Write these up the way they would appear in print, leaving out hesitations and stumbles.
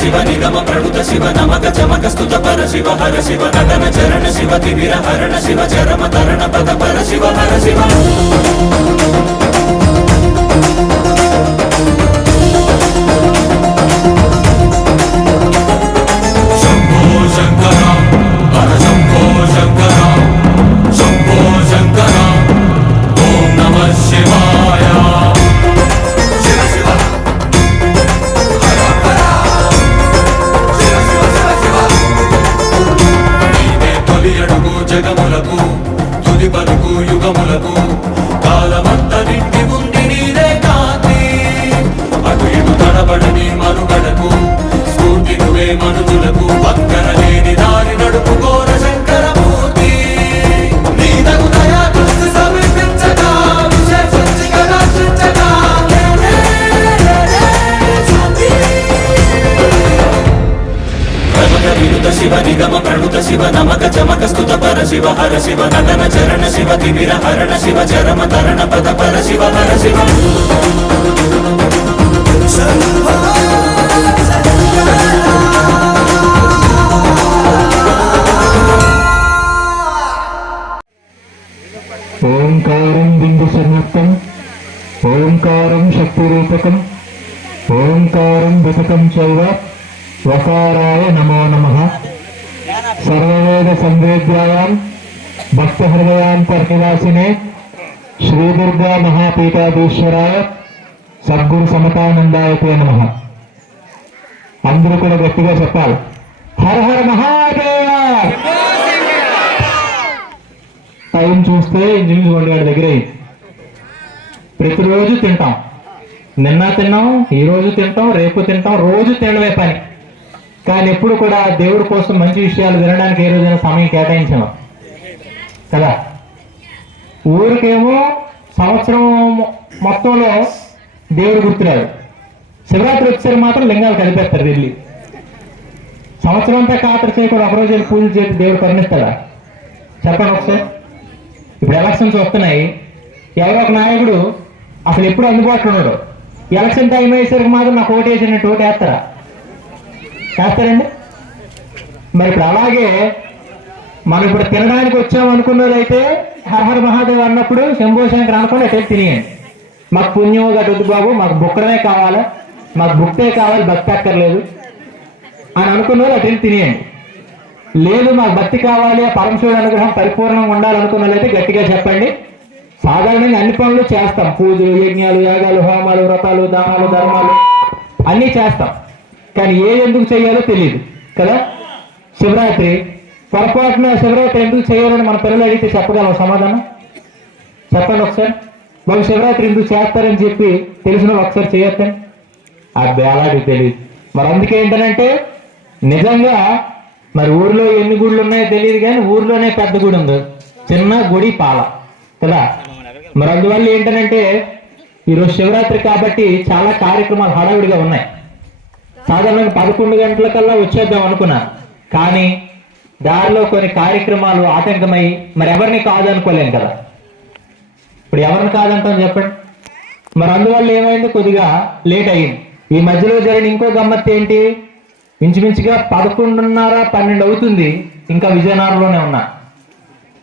శివ నిగమ ప్రణుత శివ నమక చమక స్తుత పర శివ హర శివ నటన చరణ శివ తిమిర హరణ శివ చరమ తరణ పద పర శివ హర శివ జగములకు తుది పలుకు యుగములకు కాలమంత నిండి ఉంది నీరే కాంతి అటు ఇటు తడబడని మనుగడకు స్ఫూర్తి నువ్వే మనుజులకు వంకర లేని దారి నడుపుకోర శంకరమూర్తి నీదగు దయా దృష్టి సమీపించగా విశేషించిగా రక్షించగా శివ నిగమ ప్రణుత శివ నమక చమక స్తుత పర శివ హర శివ నటన చరణ శివ తిమిర హరణ శివ చరమ తరణ పద పర శివ హర శివ ఓంకారం బిందు సంయుక్తం ఓంకారం శక్తిరూపకం ఓంకారం వితకం చైవ వకారాయ నమో నమః. సర్వవేద సంవేద్యాయాం భక్త హృదయాంతర్నివాసినే శ్రీ దుర్గా మహాపీఠాధీశ్వరాయ సద్గురు సమతానందాయతే నమః. అందరూ కూడా గట్టిగా చెప్పాలి, హర హర మహాదేవ. టైం చూస్తే 8 గంటల దగ్గర అయింది. ప్రతిరోజు తింటాం, నిన్న తిన్నాం, ఈ రోజు తింటాం, రేపు తింటాం, రోజు తినడమే పని. కానీ ఎప్పుడు కూడా దేవుడి కోసం మంచి విషయాలు వినడానికి ఏ రోజైనా సమయం కేటాయించాము కదా. ఊరికేమో సంవత్సరం మొత్తంలో దేవుడు గుర్తురాడు, శివరాత్రి వచ్చేసరికి మాత్రం లింగాలు కలిపేస్తారు వెళ్ళి. సంవత్సరం అంతా కాతర చేయకుండా ఒకరోజు వెళ్ళి పూజలు చేసి దేవుడు కరుణిస్తాడా? చెప్పండి ఒకసారి. ఇప్పుడు ఎలక్షన్స్ వస్తున్నాయి, ఎవరో ఒక నాయకుడు అసలు ఎప్పుడు అందుబాటులో ఉన్నాడు, ఎలక్షన్ టైం అయ్యేసరికి మాత్రం నాకు ఓటు వేసినట్టు ఓటు వేస్తారా? వేస్తారండి. మరి ఇప్పుడు అలాగే మనం ఇప్పుడు తినడానికి వచ్చాము అనుకున్నదైతే హరహర మహాదేవ్ అన్నప్పుడు శంభో శంకర్ అనుకుని అటే తినేయండి. మాకు పుణ్యం గట్టొద్దు బాబు, మాకు బుక్కడమే కావాలా, మాకు బుక్తే కావాలి, భక్తి అక్కర్లేదు అని అనుకున్న వాళ్ళు అటే తినేయండి. లేదు మాకు భక్తి కావాలి, పరమశివుడి అనుగ్రహం పరిపూర్ణంగా ఉండాలనుకున్న వాళ్ళైతే గట్టిగా చెప్పండి. సాధారణంగా అన్ని పనులు చేస్తాం, పూజలు, యజ్ఞాలు, యాగాలు, హోమాలు, వ్రతాలు, దానాలు, ధర్మాలు అన్నీ చేస్తాం. కానీ ఎందుకు చేయాలో తెలియదు కదా. శివరాత్రి పొరపాటున శివరాత్రి ఎందుకు చేయాలని మన పిల్లలు అడిగితే చెప్పగలం సమాధానం? చెప్పండి ఒకసారి. బాబు శివరాత్రి ఎందుకు చేస్తారని చెప్పి తెలిసిన ఒకసారి చేయొద్దని. అది అలాంటివి తెలియదు. మరి అందుకే ఏంటంటే నిజంగా మరి ఊర్లో ఎన్ని గుళ్ళు ఉన్నాయో తెలియదు, కానీ ఊర్లోనే పెద్ద గుడి ఉంది, చిన్న గుడి పాల కదా. మరి అందువల్ల ఏంటంటే ఈరోజు శివరాత్రి కాబట్టి చాలా కార్యక్రమాలు హడావిడిగా ఉన్నాయి. సాధారణంగా 11 గంటలకల్లా వచ్చేద్దాం అనుకున్నా, కానీ దారిలో కొన్ని కార్యక్రమాలు ఆటంకమై మరి ఎవరిని కాదనుకోలేం కదా. ఇప్పుడు ఎవరిని కాదంటాం చెప్పండి. మరి అందువల్ల ఏమైంది, కొద్దిగా లేట్ అయింది. ఈ మధ్యలో జరిగిన ఇంకో గమ్మత్తు ఏంటి, ఇంచుమించుగా 11:30, 12 అవుతుంది, ఇంకా విజయనగరంలోనే ఉన్నా.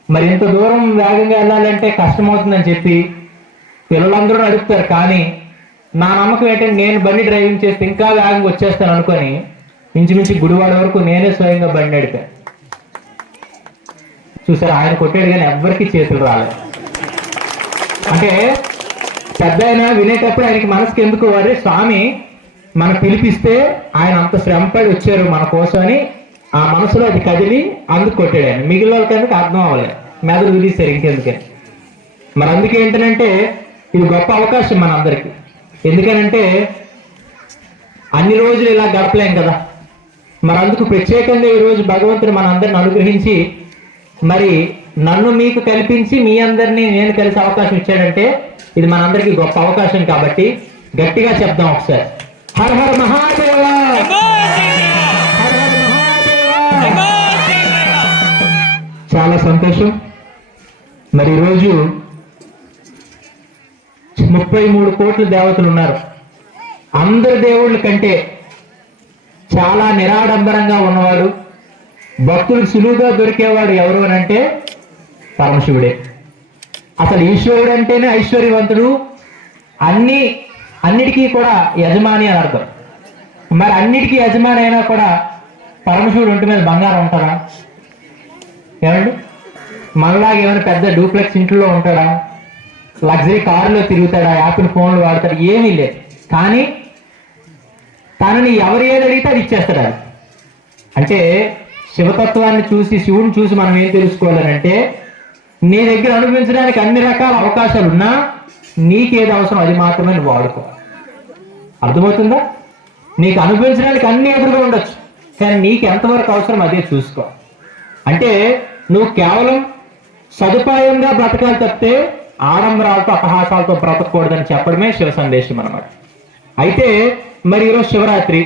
మరి ఇంత దూరం వేగంగా వెళ్ళాలంటే కష్టమవుతుందని చెప్పి పిల్లలందరూ నడుపుతారు. కానీ నా నమ్మకం ఏంటంటే నేను బండి డ్రైవింగ్ చేస్తే ఇంకా వేగంగా వచ్చేస్తాను అనుకొని ఇంచుమించు గుడివాడ వరకు నేనే స్వయంగా బండి నడిపాను. చూసారు, ఆయన కొట్టాడు కానీ ఎవ్వరికి చేతులు రాలేదు. అంటే పెద్ద ఆయన వినేటప్పుడు ఆయనకి మనసుకి ఎందుకు వారే స్వామి మనం పిలిపిస్తే ఆయన అంత శ్రమపడి వచ్చారు మన కోసం అని ఆ మనసులో అది కదిలి అందుకు కొట్టాడు ఆయన. మిగిలిన వాళ్ళకి ఎందుకు అర్థం అవ్వలేదు, మెదడు విధిస్తారు ఇంకెందుకని. మరి అందుకే ఏంటంటే ఇది గొప్ప అవకాశం మన అందరికి. ఎందుకనంటే అన్ని రోజులు ఇలా గడపలేం కదా. మరి అందుకు ప్రత్యేకంగా ఈరోజు భగవంతుడు మన అందరిని అనుగ్రహించి మరి నన్ను మీకు కల్పించి మీ అందరినీ నేను కలిసే అవకాశం ఇచ్చాడంటే ఇది మనందరికీ గొప్ప అవకాశం. కాబట్టి గట్టిగా చెప్దాం ఒకసారి, హర హర మహాదేవ, హర హర మహాదేవ. చాలా సంతోషం. మరి ఈరోజు 33 కోట్ల దేవతలు ఉన్నారు. అందరి దేవుళ్ళ కంటే చాలా నిరాడంబరంగా ఉన్నవాడు, భక్తులకు సులువుగా దొరికేవాడు ఎవరు అని అంటే పరమశివుడే. అసలు ఈశ్వరుడు అంటేనే ఐశ్వర్యవంతుడు, అన్నిటికీ కూడా యజమాని అని అర్థం. మరి అన్నిటికీ యజమాని అయినా కూడా పరమశివుడు ఒంటి మీద బంగారం ఉంటాడా? ఏమండి, మనలాగా ఏమైనా పెద్ద డూప్లెక్స్ ఇంట్లో ఉంటాడా? లగ్జరీ కారులో తిరుగుతాడా? యాపిల్ ఫోన్లు వాడతాడు? ఏమీ లేదు. కానీ తనని ఎవరు ఏది అడిగితే అది ఇచ్చేస్తాడు. అది అంటే శివతత్వాన్ని చూసి, శివుని చూసి మనం ఏం తెలుసుకోవాలనంటే, నీ దగ్గర అనుభవించడానికి అన్ని రకాల అవకాశాలు ఉన్నా నీకేది అవసరం అది మాత్రమే నువ్వు వాడుకో. అర్థమవుతుందా? నీకు అనుభవించడానికి అన్ని ఎదురుగా ఉండొచ్చు, కానీ నీకు ఎంతవరకు అవసరం అదే చూసుకో. అంటే నువ్వు కేవలం సదుపాయంగా బ్రతకాలి తప్పితే ఆడంబరాలతో అపహాసాలతో బ్రతకూడదని చెప్పడమే శివ సందేశం అన్నమాట. అయితే మరి ఈరోజు శివరాత్రి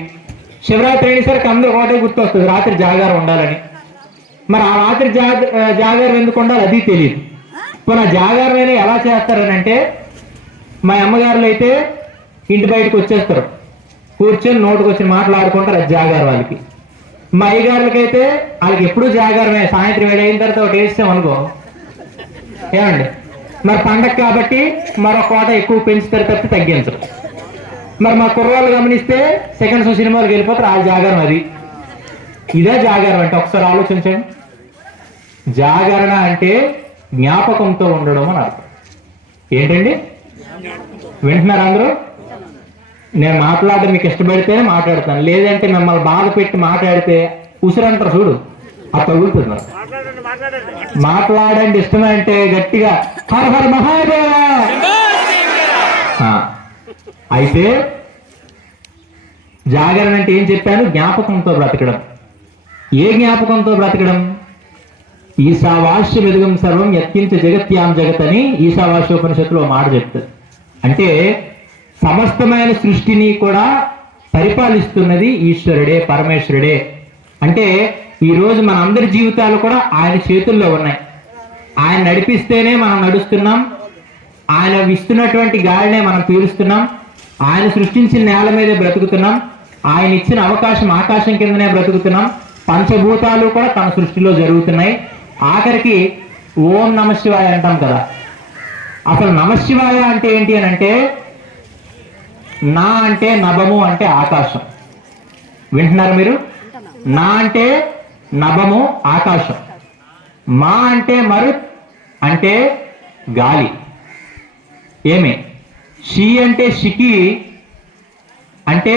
అయినసరికి అందరూ ఒకటే గుర్తొస్తుంది, రాత్రి జాగారం ఉండాలని. మరి ఆ రాత్రి జాగారం ఎందుకు ఉండాలి అది తెలియదు. ఇప్పుడు ఆ జాగారం అయినా ఎలా చేస్తారని అంటే, మా అమ్మగారులు అయితే ఇంటి బయటకు వచ్చేస్తారు, కూర్చొని నోటుకు వచ్చిన మాట్లాడుకుంటారు, అది జాగారం వాళ్ళకి. మా అయ్యగారులకైతే వాళ్ళకి ఎప్పుడూ జాగారమే. సాయంత్రం 7 అయిన తర్వాత ఒకటి వేస్తాం అనుకో, ఏమండి, మరి పండగ కాబట్టి మరో కోట ఎక్కువ పెంచుతారు తప్పి తగ్గించరు. మరి మా కుర్రాళ్ళు గమనిస్తే సెకండ్ షో సినిమాలకు వెళ్ళిపోతారు, ఆ జాగారం అది. ఇదే జాగారం అంటే ఒకసారి ఆలోచించండి. జాగరణ అంటే జ్ఞాపకంతో ఉండడం అని అర్థం. ఏంటండి, వింటున్నారు అందరూ? నేను మాట్లాడడం మీకు ఇష్టపడితేనే మాట్లాడతాను, లేదంటే మిమ్మల్ని బాధ పెట్టి మాట్లాడితే ఉసిరంటారు చూడు, అది తగులుతుంది. మాట్లాడండి, ఇష్టమంటే గట్టిగా హర హర మహాదేవ. అయితే జాగరణ అంటే ఏం చెప్పాను? జ్ఞాపకంతో బ్రతకడం. ఏ జ్ఞాపకంతో బ్రతకడం? ఈశావాస్య వెలుగం సర్వం యత్కించ జగత్యాం జగత్ అని ఈశావాస్యోపనిషత్తులో మాట చెప్తుంది. అంటే సమస్తమైన సృష్టిని కూడా పరిపాలిస్తున్నది ఈశ్వరుడే, పరమేశ్వరుడే. అంటే ఈరోజు మన అందరి జీవితాలు కూడా ఆయన చేతుల్లో ఉన్నాయి. ఆయన నడిపిస్తేనే మనం నడుస్తున్నాం, ఆయన ఇస్తున్నటువంటి గాలినే మనం పీలుస్తున్నాం, ఆయన సృష్టించిన నేల మీదే బ్రతుకుతున్నాం, ఆయన ఇచ్చిన అవకాశం ఆకాశం కిందనే బ్రతుకుతున్నాం. పంచభూతాలు కూడా తన సృష్టిలో జరుగుతున్నాయి. ఆఖరికి ఓం నమశివాయ అంటాం కదా. అసలు నమశివాయ అంటే ఏంటి అని అంటే, నా అంటే నభము అంటే ఆకాశం. వింటున్నారు మీరు? నా అంటే నభము ఆకాశం, మా అంటే మరుత్ అంటే గాలి. ఏమి? షి అంటే షికి అంటే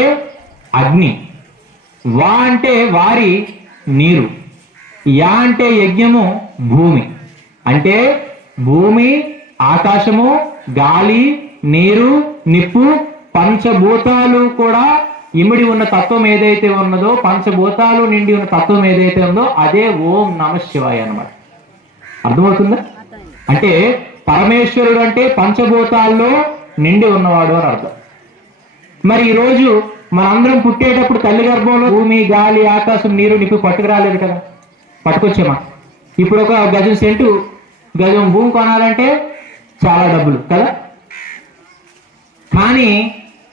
అగ్ని, వా అంటే వారి నీరు, యా అంటే యజ్ఞము భూమి. అంటే భూమి, ఆకాశము, గాలి, నీరు, నిప్పు, పంచభూతాలు కూడా ఇమిడి ఉన్న తత్వం ఏదైతే ఉన్నదో, పంచభూతాలు నిండి ఉన్న తత్వం ఏదైతే ఉందో అదే ఓం నమ శివాయ అన్నమాట. అర్థమవుతుందా? అంటే పరమేశ్వరుడు అంటే పంచభూతాల్లో నిండి ఉన్నవాడు అని అర్థం. మరి ఈరోజు మనందరం పుట్టేటప్పుడు తల్లి గర్భంలో భూమి, గాలి, ఆకాశం, నీరు, నిప్పు పట్టుకురాలేదు కదా, పట్టుకొచ్చామా? ఇప్పుడు ఒక గజం సెంటు, గజం భూమి కొనాలంటే చాలా డబ్బులు కదా. కానీ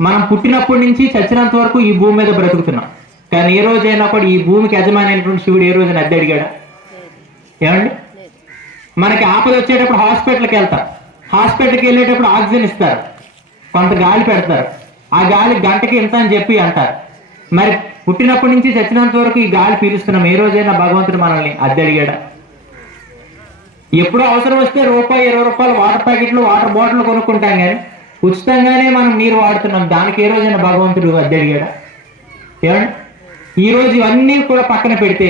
మనం పుట్టినప్పటి నుంచి చచ్చినంత వరకు ఈ భూమి మీద బ్రతుకుతున్నాం. కానీ ఏ రోజైనా కూడా ఈ భూమికి యజమాని అయినటువంటి శివుడు ఏ రోజైనా అద్దె అడిగాడా? ఏమండి, మనకి ఆపద వచ్చేటప్పుడు హాస్పిటల్కి వెళ్తారు, హాస్పిటల్కి వెళ్ళేటప్పుడు ఆక్సిజన్ ఇస్తారు, కొంత గాలి పెడతారు, ఆ గాలి గంటకి ఇంత అని చెప్పి అంటారు. మరి పుట్టినప్పటి నుంచి చచ్చినంత వరకు ఈ గాలి పీలుస్తున్నాం, ఏ రోజైనా భగవంతుడు మనల్ని అద్దె అడిగాడా? ఎప్పుడో అవసరం వస్తే రూపాయి 20 రూపాయలు వాటర్ ప్యాకెట్లు, వాటర్ బాటిల్ కొనుక్కుంటాం, కానీ ఉచితంగానే మనం నీరు వాడుతున్నాం, దానికి ఏ రోజైనా భగవంతుడు అద్దె అడిగాడా? ఏమండి, ఈరోజు ఇవన్నీ కూడా పక్కన పెడితే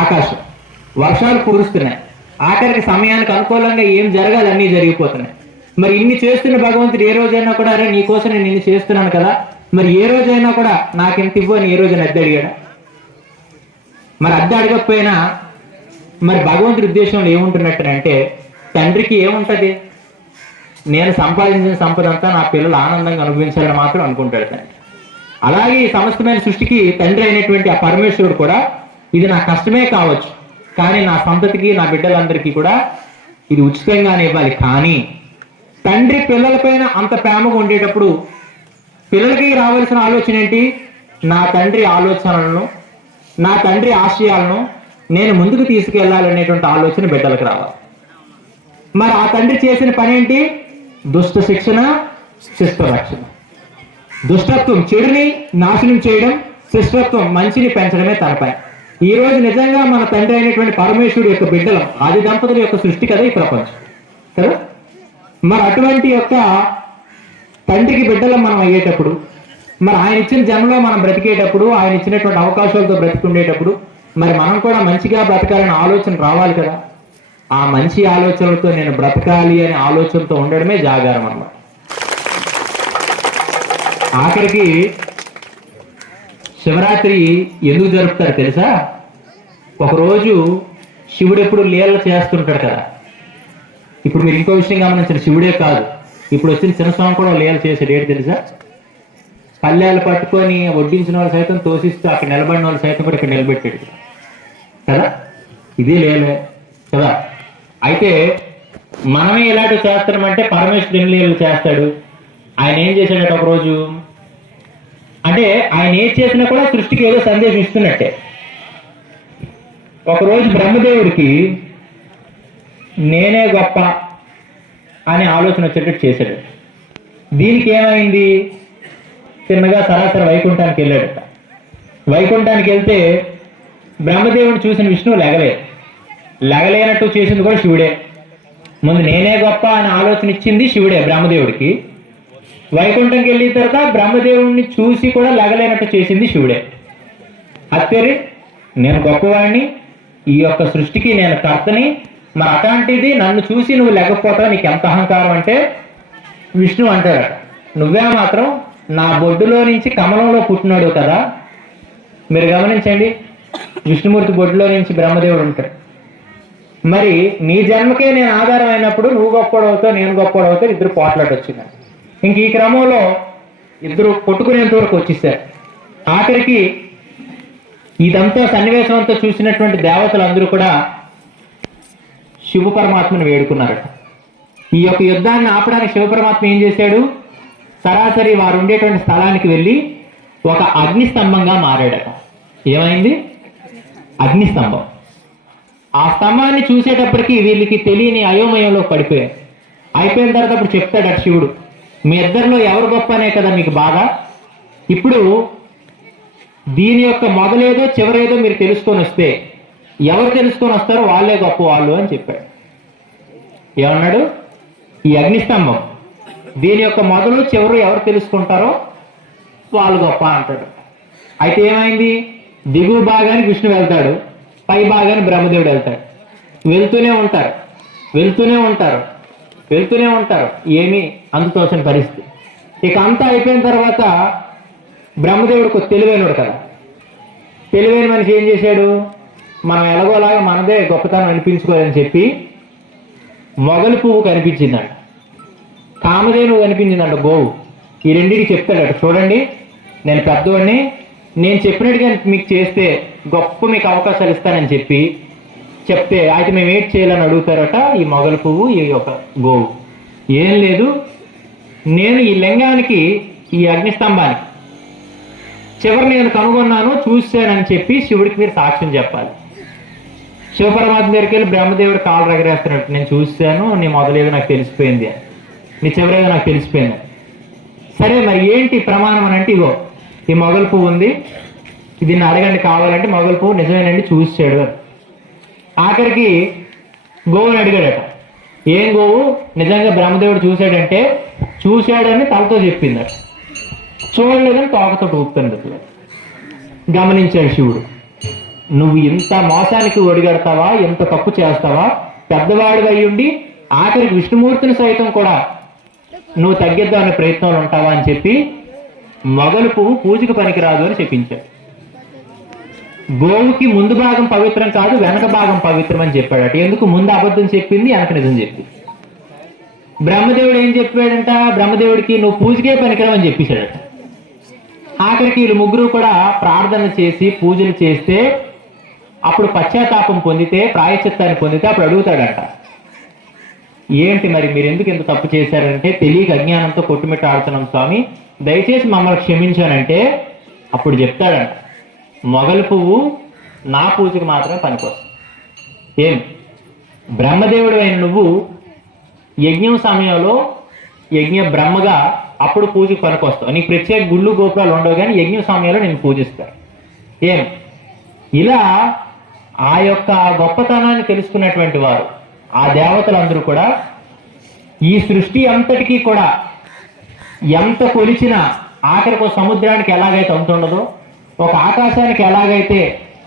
ఆకాశం, వర్షాలు కురుస్తున్నాయి, ఆఖరికి సమయానికి అనుకూలంగా ఏం జరగాలి అన్నీ జరిగిపోతున్నాయి. మరి ఇన్ని చేస్తున్న భగవంతుడు ఏ రోజైనా కూడా అరే నీకోసం నేను ఇన్ని చేస్తున్నాను కదా, మరి ఏ రోజైనా కూడా నాకెంత ఇవ్వు అని ఏ రోజైనా అద్దె అడిగాడా? మరి అద్దె అడగకపోయినా మరి భగవంతుడి ఉద్దేశంలో ఏముంటున్నట్టంటే, తండ్రికి ఏముంటది, నేను సంపాదించిన సంపద అంతా నా పిల్లలు ఆనందంగా అనుభవించాలని మాత్రం అనుకుంటాడు తండ్రి. అలాగే ఈ సమస్తమైన సృష్టికి తండ్రి అయినటువంటి ఆ పరమేశ్వరుడు కూడా ఇది నా కష్టమే కావచ్చు, కానీ నా సంతతికి, నా బిడ్డలందరికీ కూడా ఇది ఉచితంగానే ఇవ్వాలి. కానీ తండ్రి పిల్లలపైన అంత ప్రేమగా ఉండేటప్పుడు పిల్లలకి రావాల్సిన ఆలోచన ఏంటి? నా తండ్రి ఆలోచనలను, నా తండ్రి ఆశయాలను నేను ముందుకు తీసుకెళ్లాలనేటువంటి ఆలోచన బిడ్డలకు రావాలి. మరి ఆ తండ్రి చేసిన పని ఏంటి? దుష్ట శిక్షణ, శిష్ట రక్షణ. దుష్టత్వం చెడుని నాశనం చేయడం, శిష్టత్వం మంచిని పెంచడమే తన పని. ఈ రోజు నిజంగా మన తండ్రి అయినటువంటి పరమేశ్వరుడు యొక్క బిడ్డలం, ఆది దంపతుల యొక్క సృష్టి కదా ఈ ప్రపంచం కదా. మరి అటువంటి యొక్క తండ్రికి బిడ్డలం మనం అయ్యేటప్పుడు, మరి ఆయన ఇచ్చిన జన్మలో మనం బ్రతికేటప్పుడు, ఆయన ఇచ్చినటువంటి అవకాశాలతో బ్రతికుండేటప్పుడు మరి మనం కూడా మంచిగా బ్రతకాలనే ఆలోచన రావాలి కదా. ఆ మంచి ఆలోచనలతో నేను బ్రతకాలి అనే ఆలోచనతో ఉండడమే జాగారం అన్నమాట. ఆఖరికి శివరాత్రి ఎందుకు జరుపుతారు తెలుసా? ఒకరోజు శివుడు ఎప్పుడు లీలలు చేస్తుంటాడు కదా. ఇప్పుడు మీరు ఇంకో విషయం గమనించారు, శివుడే కాదు, ఇప్పుడు వచ్చిన చిన్న స్వామి కూడా లీలలు చేసాడు. ఏంటి తెలుసా? పల్లెలు పట్టుకొని వడ్డించిన వాళ్ళు సైతం తోసిస్తూ అక్కడ నిలబడిన వాళ్ళు సైతం కూడా ఇక్కడ నిలబెట్టాడు కదా. ఇది లీలే కదా. అయితే మనమే ఇలాంటి చేస్తామంటే పరమేశ్వరుడు ఎన్ని లీలలు చేస్తాడు. ఆయన ఏం చేశాడట ఒకరోజు, అంటే ఆయన ఏం చేసినా కూడా సృష్టికి ఏదో సందేశం ఇస్తున్నట్టే. ఒకరోజు బ్రహ్మదేవుడికి నేనే గొప్ప అనే ఆలోచన వచ్చేటట్టు చేశాడు. దీనికి ఏమైంది? చిన్నగా సరాసరి వైకుంఠానికి వెళ్ళాడట. వైకుంఠానికి వెళ్తే బ్రహ్మదేవుడిని చూసిన విష్ణువు లెగలేనట్టు చేసింది కూడా శివుడే. ముందు నేనే గొప్ప అనే ఆలోచన ఇచ్చింది శివుడే బ్రహ్మదేవుడికి. వైకుంఠంకి వెళ్ళిన తర్వాత బ్రహ్మదేవుడిని చూసి కూడా లెగలేనట్టు చేసింది శివుడే. అత్తేరి నేను గొప్పవాడిని, ఈ యొక్క సృష్టికి నేను కర్తని, మరి అట్లాంటిది నన్ను చూసి నువ్వు లెగకపోతావు, నీకు ఎంత అహంకారం అంటే విష్ణు అంటాడట, నువ్వే మాత్రం నా బొడ్డులో నుంచి కమలంలో పుట్టినాడు కదా. మీరు గమనించండి, విష్ణుమూర్తి బొడ్డులో నుంచి బ్రహ్మదేవుడు ఉంటాడు. మరి నీ జన్మకే నేను ఆధారం అయినప్పుడు నువ్వు గొప్పడవుతావు, నేను గొప్పడవుతావు, ఇద్దరు పోట్లాట వచ్చింది. ఇంక ఈ క్రమంలో ఇద్దరు కొట్టుకునేంత వరకు వచ్చేసారు. ఆఖరికి ఇదంతా సన్నివేశం అంతా చూసినటువంటి దేవతలందరూ కూడా శివ పరమాత్మను వేడుకున్నారట. ఈ యొక్క యుద్ధాన్ని ఆపడానికి శివ పరమాత్మ ఏం చేశాడు? సరాసరి వారు ఉండేటువంటి స్థలానికి వెళ్ళి ఒక అగ్నిస్తంభంగా మారాడట. ఏమైంది? అగ్నిస్తంభం. ఆ స్తంభాన్ని చూసేటప్పటికి వీళ్ళకి తెలియని అయోమయంలో పడిపోయారు. అయిపోయిన తర్వాత అప్పుడు చెప్తాడట శివుడు, మీ ఇద్దరిలో ఎవరు గొప్ప అనే కదా మీకు బాధ. ఇప్పుడు దీని యొక్క మొదలేదో చివరేదో మీరు తెలుసుకొని వస్తే ఎవరు తెలుసుకొని వస్తారో వాళ్ళే గొప్ప వాళ్ళు అని చెప్పాడు. ఏమన్నాడు? ఈ అగ్నిస్తంభం దీని యొక్క మొదలు చివరు ఎవరు తెలుసుకుంటారో వాళ్ళు గొప్ప అంటాడు. అయితే ఏమైంది? దిగువ భాగానికి విష్ణు వెళ్తాడు, పై భాగానికి బ్రహ్మదేవుడు వెళ్తాడు. వెళ్తూనే ఉంటారు, ఏమీ అందుతోసిన పరిస్థితి. ఇక అంతా అయిపోయిన తర్వాత బ్రహ్మదేవుడికి తెలివైనడు కదా. తెలివైన మనిషి ఏం చేశాడు? మనం ఎలాగోలాగా మనదే గొప్పతనం అనిపించుకోవాలని చెప్పి మొగలి పువ్వు కనిపించిందంట, కామధేనువు కనిపించిందంట, గోవు. ఈ రెండింటికి చెప్తాడట, చూడండి నేను పెద్దవాడిని, నేను చెప్పినట్టుగా మీకు చేస్తే గొప్ప మీకు అవకాశాలు ఇస్తానని చెప్పి చెప్తే అయితే మేము ఏం చేయాలని అడుగుతారట ఈ మొగలి పువ్వు, ఈ యొక్క గోవు. ఏం లేదు, నేను ఈ లింగానికి, ఈ అగ్నిస్తంభానికి చివరి నేను కనుగొన్నాను, చూశానని చెప్పి శివుడికి మీరు సాక్ష్యం చెప్పాలి. శివపరమాత్మ దగ్గరికి వెళ్ళి బ్రహ్మదేవుడు కాళ్ళు ఎగరేస్తున్నట్టు, నేను చూశాను, నీ మొదలేదో నాకు తెలిసిపోయింది, నీ చివరేదో నాకు తెలిసిపోయింది. సరే మరి ఏంటి ప్రమాణం అని అంటే, ఇగో ఈ మొగలి పువ్వు ఉంది, దీన్ని అడగండి కావాలంటే మొగలి పువ్వు నిజమేనండి చూసాడు. ఆఖరికి గోవుని అడిగాడట, ఏం గోవు నిజంగా బ్రహ్మదేవుడు చూశాడంటే చూశాడని తలతో చెప్పిందట, చూడలేదని తోకతో ఊపుతుంది. గమనించాడు శివుడు, నువ్వు ఇంత మోసానికి ఒడిగడతావా, ఎంత తప్పు చేస్తావా, పెద్దవాడిగా అయ్యుండి ఆఖరికి విష్ణుమూర్తిని సైతం కూడా నువ్వు తగ్గిద్దామనే ప్రయత్నాలు ఉంటావా అని చెప్పి మొగలు పువ్వు పూజకు పనికిరాదు అని చెప్పించాడు. గోవుకి ముందు భాగం పవిత్రం కాదు, వెనక భాగం పవిత్రం అని చెప్పాడట. ఎందుకు? ముందు అబద్ధం చెప్పింది, వెనక నిజం చెప్పింది. బ్రహ్మదేవుడు ఏం చెప్పాడంట? బ్రహ్మదేవుడికి నువ్వు పూజకే పనికిరావని చెప్పేశాడట. ఆఖరికి వీళ్ళు ముగ్గురు కూడా ప్రార్థన చేసి పూజలు చేస్తే అప్పుడు పశ్చాత్తాపం పొందితే, ప్రాయశ్చిత్తాన్ని పొందితే అప్పుడు అడుగుతాడంట, ఏంటి మరి మీరు ఎందుకు ఇంత తప్పు చేశారంటే, తెలియక అజ్ఞానంతో కొట్టుమిట్ట ఆడుతున్నాం స్వామి, దయచేసి మమ్మల్ని క్షమించానంటే అప్పుడు చెప్తాడంట, మొగలి పువ్వు నా పూజకి మాత్రమే పనికొస్తుంది. ఏం బ్రహ్మదేవుడు అయిన నువ్వు యజ్ఞం సమయంలో యజ్ఞ బ్రహ్మగా అప్పుడు పూజకు పనికొస్తావు. నీకు ప్రత్యేక గుళ్ళు గోపురాలు ఉండవు, కానీ యజ్ఞ సమయంలో నేను పూజిస్తాను. ఏం ఇలా ఆ యొక్క గొప్పతనాన్ని తెలుసుకున్నటువంటి వారు ఆ దేవతలందరూ కూడా ఈ సృష్టి అంతటికీ కూడా ఎంత కొలిచినా ఆఖరికి సముద్రానికి ఎలాగైతే అంతుండదో, ఒక ఆకాశానికి ఎలాగైతే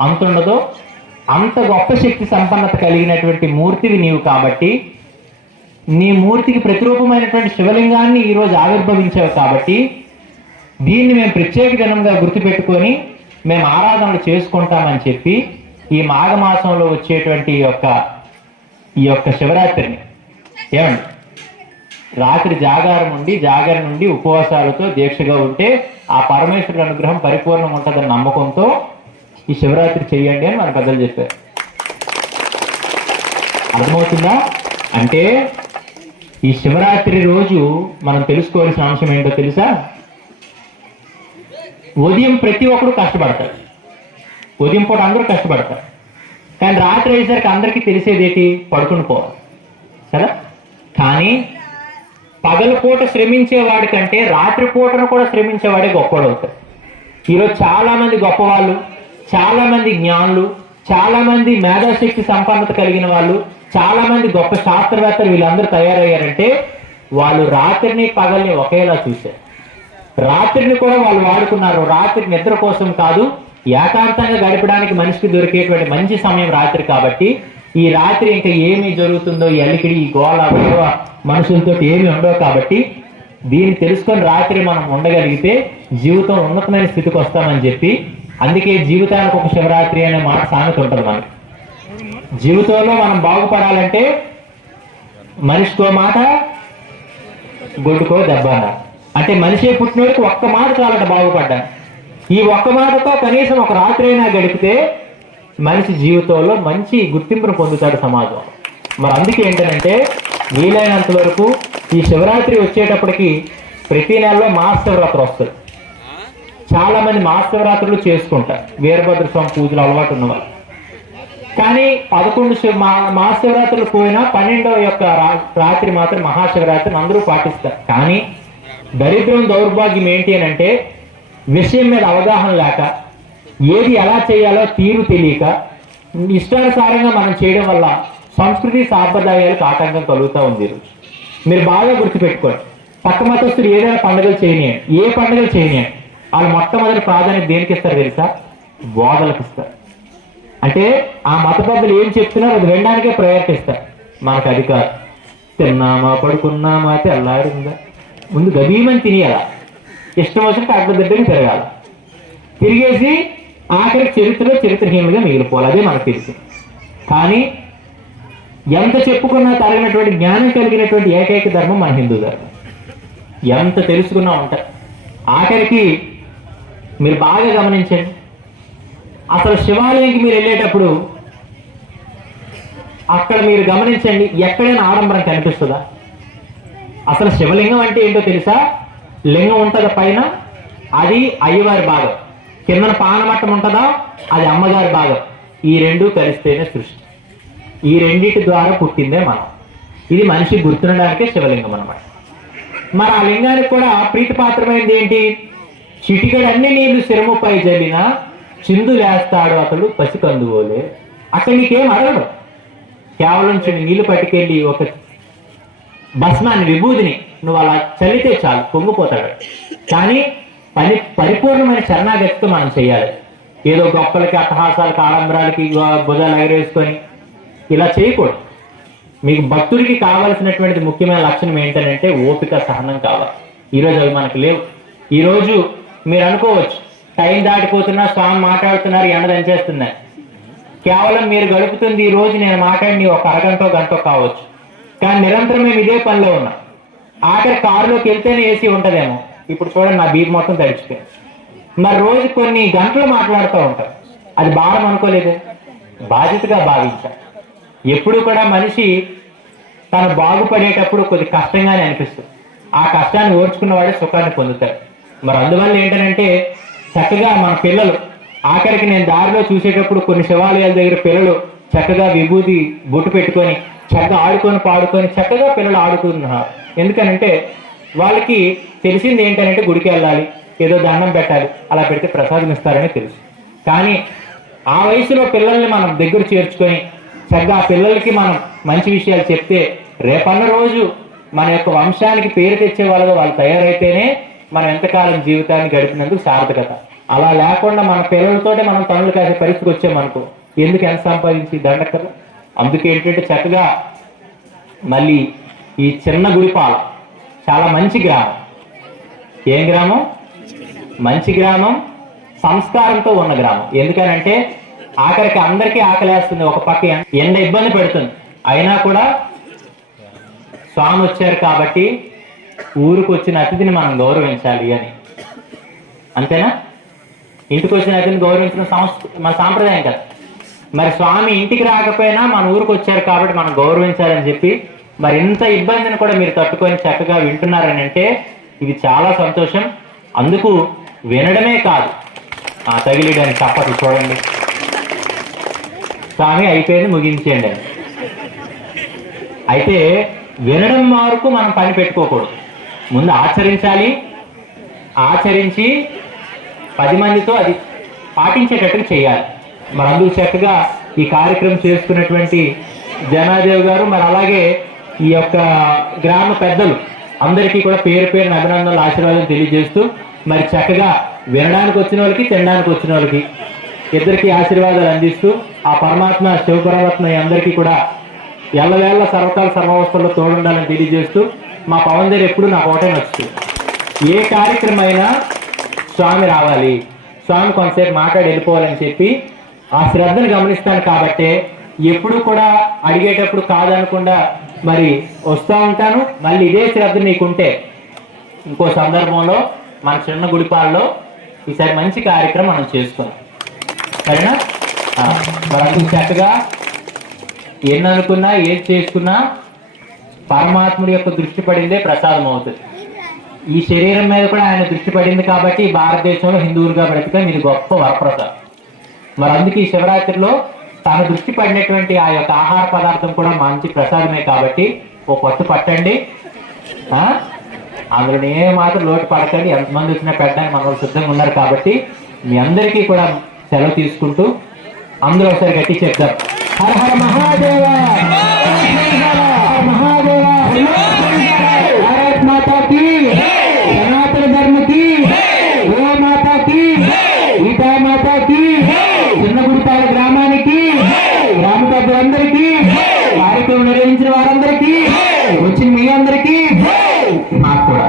అంతుండదో, అంత గొప్ప శక్తి సంపన్నత కలిగినటువంటి మూర్తివి నీవు. కాబట్టి నీ మూర్తికి ప్రతిరూపమైనటువంటి శివలింగాన్ని ఈరోజు ఆవిర్భవించావు. కాబట్టి దీన్ని మేము ప్రత్యేక దినంగా గుర్తుపెట్టుకొని మేము ఆరాధనలు చేసుకుంటామని చెప్పి ఈ మాఘమాసంలో వచ్చేటువంటి ఈ యొక్క శివరాత్రిని ఏమండి రాత్రి జాగారం నుండి ఉపవాసాలతో దీక్షగా ఉంటే ఆ పరమేశ్వరుడి అనుగ్రహం పరిపూర్ణం ఉంటుందని నమ్మకంతో ఈ శివరాత్రి చెయ్యండి అని మన పెద్దలు చెప్పారు. అర్థమవుతుందా? అంటే ఈ శివరాత్రి రోజు మనం తెలుసుకోవాల్సిన అంశం ఏంటో తెలుసా? ఉదయం ప్రతి ఒక్కరు కష్టపడతారు, ఉదయం పూట అందరూ కష్టపడతారు, కానీ రాత్రి అయ్యేసరికి అందరికీ తెలిసేది ఏంటి? పడుకుని పోవాలి కదా. కానీ పగలపూట శ్రమించేవాడి కంటే రాత్రిపూటను కూడా శ్రమించేవాడే గొప్పవాడు అవుతాడు. ఈరోజు చాలా మంది గొప్పవాళ్ళు, చాలా మంది జ్ఞానులు, చాలా మంది మేధాశక్తి సంపన్నత కలిగిన వాళ్ళు, చాలా మంది గొప్ప శాస్త్రవేత్తలు వీళ్ళందరూ తయారయ్యారంటే వాళ్ళు రాత్రిని పగల్ని ఒకేలా చూశారు. రాత్రిని కూడా వాళ్ళు వాడుకున్నారు. రాత్రి నిద్ర కోసం కాదు, ఏకాంతంగా గడపడానికి మనిషికి దొరికేటువంటి మంచి సమయం రాత్రి. కాబట్టి ఈ రాత్రి ఇంకా ఏమి జరుగుతుందో, ఈ అలికిడి, ఈ గోళ గొడవ మనుషులతో ఏమి ఉండవు. కాబట్టి దీన్ని తెలుసుకొని రాత్రి మనం ఉండగలిగితే జీవితం ఉన్నతమైన స్థితికి వస్తామని చెప్పి, అందుకే జీవితానికి ఒక శివరాత్రి అనే మాట సామెత ఉంటుంది మనకి. జీవితంలో మనం బాగుపడాలంటే మనిషికో మాట, గొడ్డుకో దెబ్బ అన్నారు. అంటే మనిషి పుట్టినోడికి ఒక్క మాట చాలట బాగుపడ్డా. ఈ ఒక్క మాటతో కనీసం ఒక రాత్రి అయినా గడిపితే మనిషి జీవితంలో మంచి గుర్తింపును పొందుతాడు సమాజం. మరి అందుకే ఏంటంటే వీలైనంత వరకు ఈ శివరాత్రి వచ్చేటప్పటికి ప్రతి నెలలో మహాశివరాత్రి వస్తుంది. చాలా మంది మహాశివరాత్రులు చేసుకుంటారు, వీరభద్ర స్వామి పూజలు అలవాటు ఉన్నవారు. కానీ 11 మహాశివరాత్రులు పోయినా 12వ యొక్క రాత్రి మాత్రం మహాశివరాత్రిని అందరూ పాటిస్తారు. కానీ దరిద్రం దౌర్భాగ్యం ఏంటి అని అంటే విషయం మీద అవగాహన లేక, ఏది ఎలా చేయాలో తీరు తెలియక, ఇష్టానుసారంగా మనం చేయడం వల్ల సంస్కృతి సాంప్రదాయాలకు ఆటంకం కలుగుతూ ఉంది. మీరు బాగా గుర్తుపెట్టుకోండి, పక్క మతస్థులు ఏదైనా పండుగలు చేయనియండి, ఏ పండుగలు చేయనియండి, వాళ్ళు మొట్టమొదటి ప్రాధాన్యత దేనికి ఇస్తారు తెలుసా? బోధలకు ఇస్తారు. అంటే ఆ మత పెద్దలు ఏం చెప్తున్నారో అది వినడానికే ప్రయత్నిస్తారు. మనకు అది కాదు. తిన్నామా పడుకున్నామా తెల్లారిందా, ముందు గభీమని తినేయాల, ఇష్టం వచ్చినట్టు అడ్డదిడ్డగా తిరగాల, తిరిగేసి ఆఖరి చరిత్రహీనులుగా మిగిలిపోవాలి. అదే మనకు తెలుసు. కానీ ఎంత చెప్పుకున్నా తగినటువంటి జ్ఞానం కలిగినటువంటి ఏకైక ధర్మం మన హిందూ ధర్మం. ఎంత తెలుసుకున్నా ఉంటాయి. ఆఖరికి మీరు బాగా గమనించండి, అసలు శివాలయంకి మీరు వెళ్ళేటప్పుడు అక్కడ మీరు గమనించండి, ఎక్కడైనా ఆడంబరం కనిపిస్తుందా? అసలు శివలింగం అంటే ఏంటో తెలుసా? లింగం ఉంటుందా పైన, అది అయ్యవారి భాగం, కిందన పానమట్టం ఉంటుందా, అది అమ్మగారి భాగం. ఈ రెండూ కలిస్తేనే సృష్టి. ఈ రెండింటి ద్వారా పుట్టిందే మనం. ఇది మనిషి గుర్తుండడానికే శివలింగం అన్నమాట. మరి ఆ లింగానికి కూడా ప్రీతిపాత్రమైనది ఏంటి? చిటికడు అన్ని నీళ్లు శిరముపై జల్లినా చిందు వేస్తాడు అతడు పసికందువోలే. అక్కడ నీకేం అడగడు, కేవలం నీళ్లు పట్టుకెళ్ళి ఒక భస్మాన్ని, విభూతిని నువ్వు అలా చల్లితే చాలు, పొంగిపోతాడు. కానీ పరిపూర్ణమైన శరణాగతితో మనం చేయాలి. ఏదో గొప్పలకి, అట్టహాసాలకి, ఆడంబరాలకి భుజాలు ఎగరేసుకొని ఇలా చేయకూడదు. మీకు భక్తుడికి కావాల్సినటువంటి ముఖ్యమైన లక్షణం ఏంటంటే ఓపిక, సహనం కావాలి. ఈరోజు అవి మనకు లేవు. ఈరోజు మీరు అనుకోవచ్చు, టైం దాటిపోతున్నా, స్వామి మాట్లాడుతున్నారు, ఎండ దంచేస్తున్నారు. కేవలం మీరు గడుపుతుంది ఈ రోజు నేను మాట్లాడి ఒక అరగంటో గంటో కావచ్చు, కానీ నిరంతరం మేము ఇదే పనిలో ఉన్నాం. ఆఖరి కారులోకి వెళ్తేనే ఏసీ ఉంటుందేమో. ఇప్పుడు చూడండి, నా బీప్ మొత్తం తడిచిపోయింది. మరి రోజు కొన్ని గంటలు మాట్లాడుతూ ఉంటారు. అది భారం అనుకోలేదు, బాధ్యతగా భావించాలి. ఎప్పుడు కూడా మనిషి తను బాగుపడేటప్పుడు కొద్ది కష్టంగానే అనిపిస్తుంది. ఆ కష్టాన్ని ఓర్చుకున్నవాడే సుఖాన్ని పొందుతాడు. మరి అందువల్ల ఏంటంటే చక్కగా మన పిల్లలు ఆఖరికి నేను దారిలో చూసేటప్పుడు కొన్ని శివాలయాల దగ్గర పిల్లలు చక్కగా విభూతి బొట్టు పెట్టుకొని చక్కగా ఆడుకొని పాడుకొని చక్కగా పిల్లలు ఆడుతున్నారు. ఎందుకనంటే వాళ్ళకి తెలిసింది ఏంటంటే గుడికి వెళ్ళాలి, ఏదో దండం పెట్టాలి, అలా పెడితే ప్రసాదం ఇస్తారని తెలుసు. కానీ ఆ వయసులో పిల్లల్ని మనం దగ్గర చేర్చుకొని చక్కగా ఆ పిల్లలకి మనం మంచి విషయాలు చెప్తే రేపన్న రోజు మన యొక్క వంశానికి పేరు తెచ్చే వాళ్ళగా వాళ్ళు తయారైతేనే మనం ఎంతకాలం జీవితాన్ని గడిపినందుకు సార్థకత. అలా లేకుండా మన పిల్లలతోటే మనం తనులు కాసే పరిస్థితికి వచ్చామనుకో ఎందుకు ఎంత సంపాదించి దండకరు. అందుకే ఏంటంటే చక్కగా మళ్ళీ ఈ చిన్న గుడిపాల చాలా మంచి గ్రామం. ఏం గ్రామం? మంచి గ్రామం, సంస్కారంతో ఉన్న గ్రామం. ఎందుకనంటే ఆఖరికి అందరికీ ఆకలేస్తుంది, ఒక పక్క ఎండ ఇబ్బంది పెడుతుంది, అయినా కూడా స్వామి వచ్చారు కాబట్టి ఊరికి వచ్చిన అతిథిని మనం గౌరవించాలి అని. అంతేనా? ఇంటికి వచ్చిన అతిథిని గౌరవించడం మన సాంప్రదాయం కదా. మరి స్వామి ఇంటికి రాకపోయినా మన ఊరికి వచ్చారు కాబట్టి మనం గౌరవించాలని చెప్పి మరి ఇంత ఇబ్బందిని కూడా మీరు తట్టుకొని చక్కగా వింటున్నారని అంటే ఇది చాలా సంతోషం. అందుకు వినడమే కాదు, తగిలియడానికి తప్పదు. చూడండి, స్వామి అయిపోయింది, ముగించేయండి అని. అయితే వినడం వరకు మనం పని పెట్టుకోకూడదు, ముందు ఆచరించాలి. ఆచరించి 10 మందితో అది పాటించేటట్టుగా చేయాలి. మరి అందుకు చక్కగా ఈ కార్యక్రమం చేసుకున్నటువంటి జనాదేవ్ గారు, మరి అలాగే ఈ యొక్క గ్రామ పెద్దలు అందరికీ కూడా పేరు పేరున అభినందనలు, ఆశీర్వాదం తెలియజేస్తూ మరి చక్కగా వినడానికి వచ్చిన వాళ్ళకి తినడానికి వచ్చిన వాళ్ళకి ఇద్దరికి ఆశీర్వాదాలు అందిస్తూ ఆ పరమాత్మ శివ పరమాత్మ అందరికీ కూడా ఎల్లవేళ సర్వకాల సర్వావస్థల్లో తోడుండాలని తెలియజేస్తూ మా పవన్ దగ్గర ఎప్పుడు నాకు ఒకటే నచ్చుతుంది, ఏ కార్యక్రమం అయినా స్వామి రావాలి, స్వామి కొంతసేపు మాట్లాడి వెళ్ళిపోవాలని చెప్పి ఆ శ్రద్ధను గమనిస్తాను. కాబట్టే ఎప్పుడు కూడా అడిగేటప్పుడు కాదనకుండా మరి వస్తూ ఉంటాను. మళ్ళీ ఇదే శ్రద్ధ నీకుంటే ఇంకో సందర్భంలో మన చిన్న గుడిపాల్లో ఈసారి మంచి కార్యక్రమం మనం చేసుకున్నాం, సరేనా? మరి అందుకు చక్కగా ఎన్ని అనుకున్నా ఏది చేసుకున్నా పరమాత్ముడి యొక్క దృష్టి పడిందే ప్రసాదం అవుతుంది. ఈ శరీరం మీద కూడా ఆయన దృష్టి పడింది కాబట్టి భారతదేశంలో హిందువులుగా బ్రతిక మీరు గొప్ప వరప్రసాదం. మరి అందుకే ఈ శివరాత్రిలో తన దృష్టి పడినటువంటి ఆ యొక్క ఆహార పదార్థం కూడా మంచి ప్రసాదమే కాబట్టి ఓ పట్టు పట్టండి. అందులో ఏ మాత్రం లోటు పడకండి, ఎంతమంది వచ్చినా పెట్టడానికి మన వాళ్ళు సిద్ధంగా ఉన్నారు. కాబట్టి మీ అందరికీ కూడా సెలవు తీసుకుంటూ అందరూ ఒకసారి గట్టి చెప్తాం, హర హర మహాదేవ, మహాదేవ, భారత్ మాతాకి, సనాతన ధర్మకి, గో మాతాకి, గీతా మాతాకి, చిన్నగుడిపాల గ్రామానికి, గ్రామ పెద్దలందరికీ, కార్యక్రమం నిర్వహించిన వారందరికీ, వచ్చిన మీ అందరికీ, మాకు కూడా